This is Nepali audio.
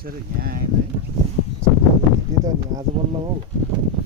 बसेर यहाँ आएन है नि त नि आज बल्ल हौ